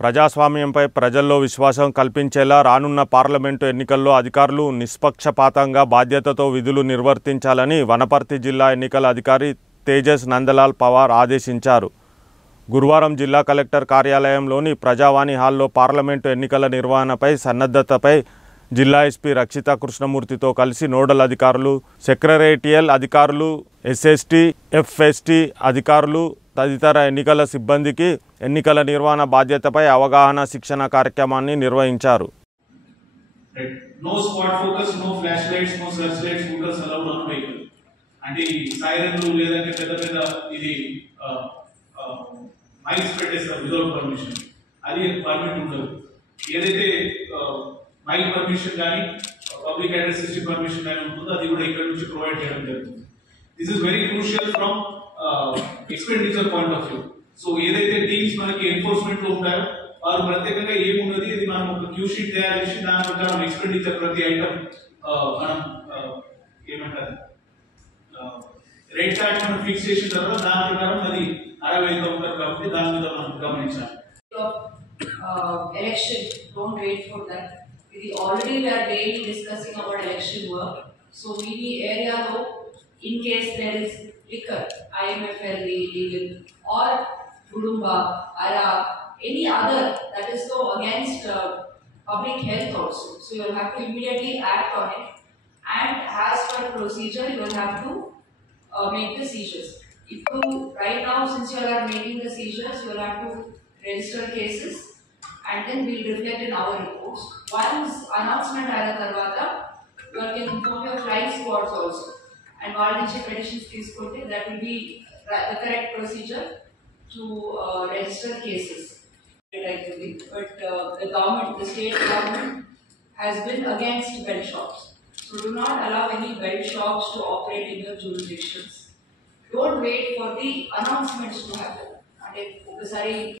ప్రజాస్వామ్యంపై ప్రజల్లో విశ్వాసం కల్పించేలా రానున్న పార్లమెంటు ఎన్నికల్లో అధికారులు నిష్పక్షపాతంగా బాధ్యతతో విధులు నిర్వర్తించాలని వనపర్తి జిల్లా ఎన్నికల అధికారి తేజస్ నందలాల్ పవార్ ఆదేశించారు. గురువారం జిల్లా కలెక్టర్ కార్యాలయంలోని ప్రజావాణి హాల్లో పార్లమెంటు ఎన్నికల నిర్వహణపై సన్నద్ధతపై జిల్లా ఎస్పీ రక్షిత కృష్ణమూర్తితో కలిసి నోడల్ అధికారులు, సెక్రటేరియల్ అధికారులు, ఎస్ఎస్టీ, ఎఫ్ఎస్టీ అధికారులు తదితర ఎన్నికల సిబ్బందికి ఎన్నికల నిర్వహణ బాధ్యతపై అవగాహన శిక్షణ కార్యక్రమాన్ని నిర్వహించారు. No spot focus, no flashlights, no searchlights, hookers allowed on vehicle. అంటే సైరన్లు లేదంటే పెద్ద పెద్ద ఇది మైక్స్ పెట్టేస్తారు వితౌట్ పర్మిషన్, అది పర్మిట్ ఉండదు. ఏదైతే మైక్ పర్మిషన్ కానీ పబ్లిక్ అడ్రస్ సిస్టమ్ పర్మిషన్ కానీ ఉంటుందో అది కూడా ఇక్కడ నుంచి ప్రొవైడ్ చేయడం జరుగుతుంది. This is very crucial from expenditure point of view. So ఏదైతే టీమ్స్ మనకి ఎన్ఫోర్స్మెంట్ లో ఉంటాయో వారు ప్రత్యేకంగా ఏమున్నది అది మనం ఒక క్యూ షీట్ తయారు చేసి దాని ప్రకారం ఎక్స్పెండిచర్ ప్రతి ఐటమ్ మనం ఏమంటారు రేట్ చార్ట్ మనం ఫిక్స్ చేసిన తర్వాత దాని ప్రకారం అది 60 ఉంటారు కాబట్టి దాని మీద మనం గమనించాలి. Election, don't wait for that. Already we are daily discussing about election work. So we area though, in case there is liquor, IMFL illegal or Gudumba, Ara, any other that is so against public health also. So you will have to immediately act on it, and as per procedure you will have to make the seizures. If you right now, since you are making the seizures, you will have to register cases and then we will reflect in our reports. Once announcement ayana tarvata you can inform your flying squads also, and all petitions తీసుకుంటే that will be the correct procedure to register cases. But the government, the state government has been against belt shops. So do not allow any belt shops to operate in your jurisdictions. Don't wait for the announcements to happen. And if